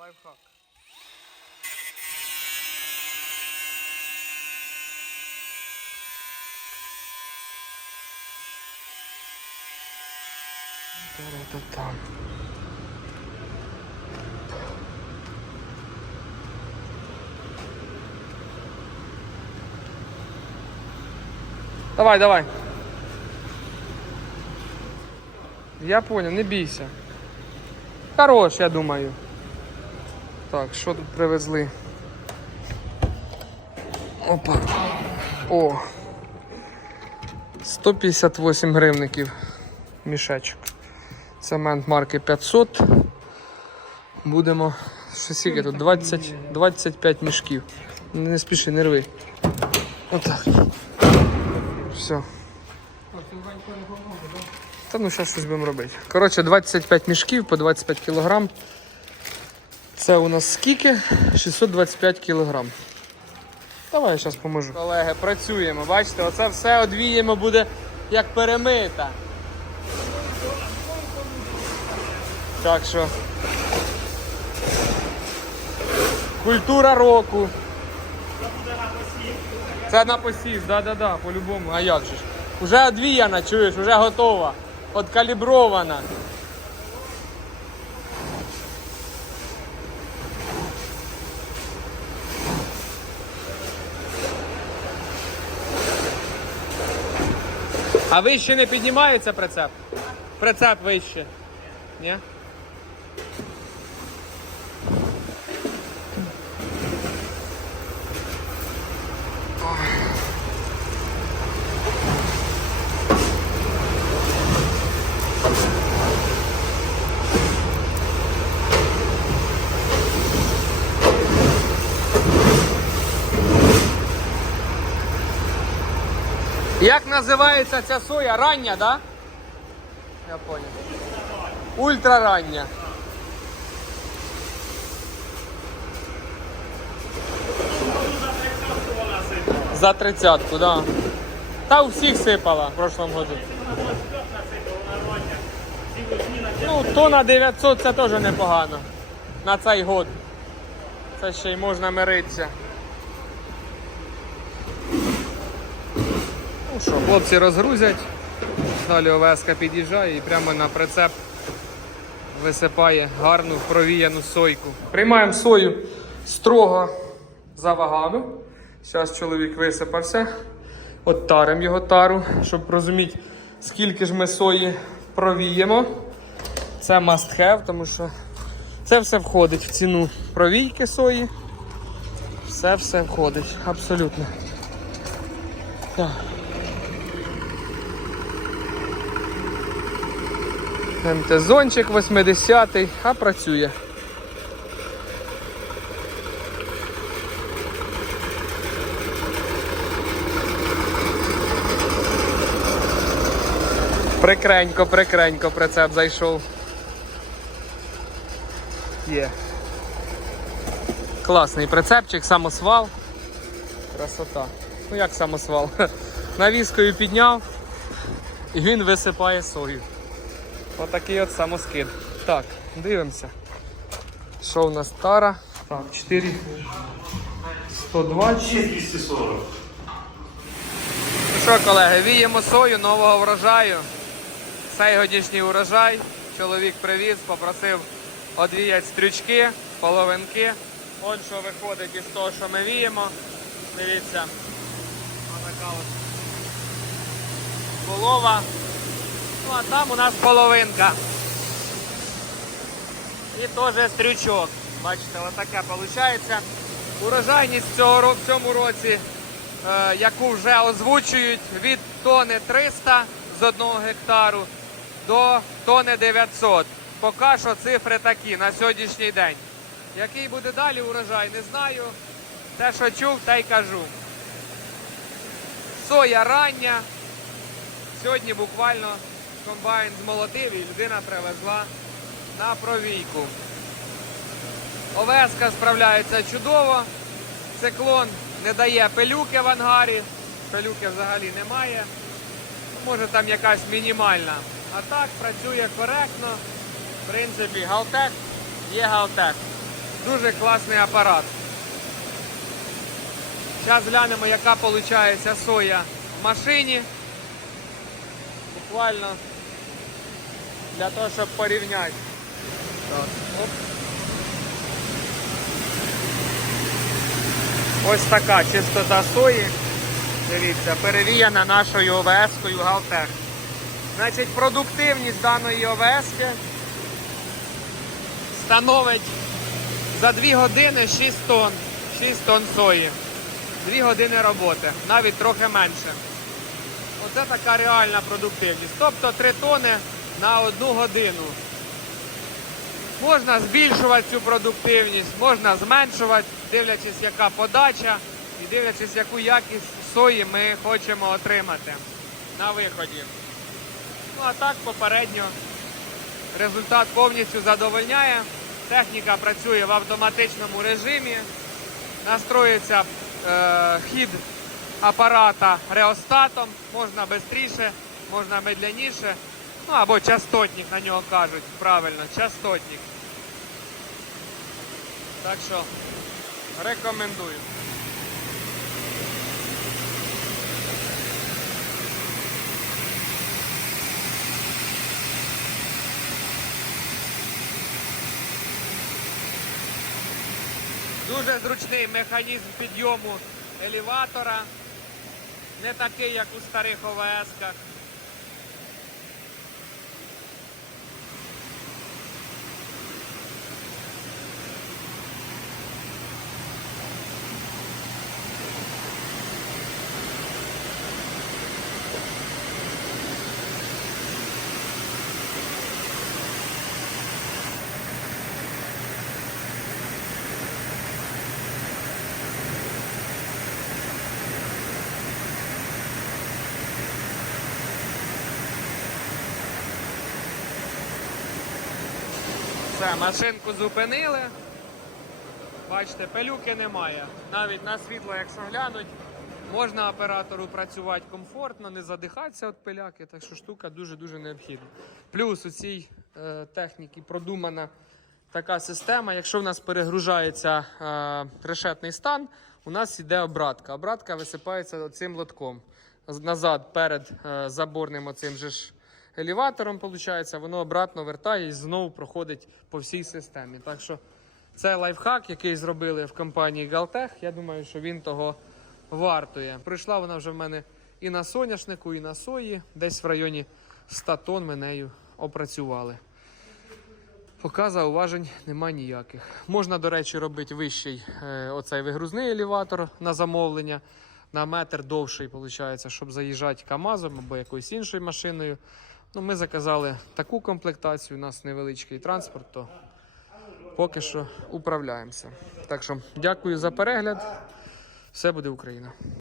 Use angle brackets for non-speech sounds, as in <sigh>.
Лайфхак. Та-ра-та-там. Давай, давай. Я понял, не бійся. Хорош, я думаю. Так, що тут привезли? Опа. О. 158 гривників мішечок. Цемент марки 500. Будемо. Скільки тут? 20, 25 мішків. Не спіши, не рви. Отак. Все. Та ну зараз щось будемо робити. Коротше, 25 мішків по 25 кілограм. Це у нас скільки? 625 кілограм. Давай я зараз поможу. Колеги, працюємо, бачите, оце все одвіємо буде як перемита. Так що. Культура року. Це на посів, да-да-да, по-любому. А як же ж? Уже одвіяна, чуєш, уже готова. Откалібрована. А вище не піднімається прицеп? Прицеп вище. Ні? Як називається ця соя? Рання, да? Я понял. Ультрарання. За тридцятку, да. Та у всіх сипала в прошлом году. Ну, то на 900 це теж непогано. На цей год. Це ще й можна миритися. Що, хлопці розгрузять, далі овеска під'їжджає і прямо на прицеп висипає гарну провіяну сойку. Приймаємо сою строго за вагами. Зараз чоловік висипався. От таримо його тару, щоб розуміти, скільки ж ми сої провіємо. Це must have, тому що це все входить в ціну провійки сої. Все все входить, абсолютно. Так. МТ-зончик 80-й, а працює. Прикренько, прикренько прицеп зайшов. Є. Класний прицепчик, самосвал. Красота. Ну як самосвал? <laughs> Навіскою підняв і він висипає сою. Отакий от самоскид. Так, дивимося. Що у нас тара? Так, 4. 120. 240. Ну що, колеги, віємо сою нового врожаю. Сьогоднішній урожай. Чоловік привіз, попросив одвіяти стрючки, половинки. От що виходить із того, що ми віємо. Дивіться. Отака от полова. Ну а там у нас половинка. І теж стрючок. Бачите, отаке виходить. Урожайність цього в цьому році, е, яку вже озвучують, від тони 300 з одного гектару до тони 900. Поки що цифри такі на сьогоднішній день. Який буде далі урожай, не знаю. Те, що чув, те й кажу. Соя рання. Сьогодні буквально комбайн змолотив і людина привезла на провійку. Овеска справляється чудово. Циклон не дає пилюки в ангарі. Пилюки взагалі немає. Може там якась мінімальна. А так працює коректно. В принципі, галтек є галтек. Дуже класний апарат. Зараз глянемо, яка виходить соя в машині. Буквально для того, щоб порівняти. Так. Ось така чистота сої. Дивіться, перевіяна нашою ОВС-кою Галтех. Значить, продуктивність даної ОВС становить за 2 години 6 тонн. 6 тонн сої. 2 години роботи, навіть трохи менше. Оце така реальна продуктивність. Тобто 3 тонни на одну годину. Можна збільшувати цю продуктивність, можна зменшувати, дивлячись, яка подача і дивлячись, яку якість сої ми хочемо отримати на виході. Ну а так попередньо результат повністю задовольняє. Техніка працює в автоматичному режимі. Настроюється е, хід апарата реостатом, можна швидше, можна медленніше. Ну або частотник на нього кажуть, правильно, частотник. Так що рекомендую. Дуже зручний механізм підйому елеватора. Не такий, як у старих ОВС-ках. Все, машинку зупинили. Бачите, пилюки немає. Навіть на світло, якщо глянуть, можна оператору працювати комфортно, не задихатися від пиляки, так що штука дуже-дуже необхідна. Плюс у цій е, техніці продумана така система. Якщо в нас перегружається е, решетний стан, у нас йде обратка. Обратка висипається цим лотком. Назад перед е, заборним оцим же ж елеватором, виходить, воно обратно вертає і знову проходить по всій системі. Так що це лайфхак, який зробили в компанії Galtech. Я думаю, що він того вартує. Прийшла вона вже в мене і на соняшнику, і на сої. Десь в районі 100 тонн ми нею опрацювали. Поки зауважень нема ніяких. Можна, до речі, робити вищий е, оцей вигрузний елеватор на замовлення. На метр довший, виходить, щоб заїжджати КАМАЗом або якоюсь іншою машиною. Ну, ми заказали таку комплектацію, у нас невеличкий транспорт, то поки що управляємося. Так що дякую за перегляд. Все буде Україна.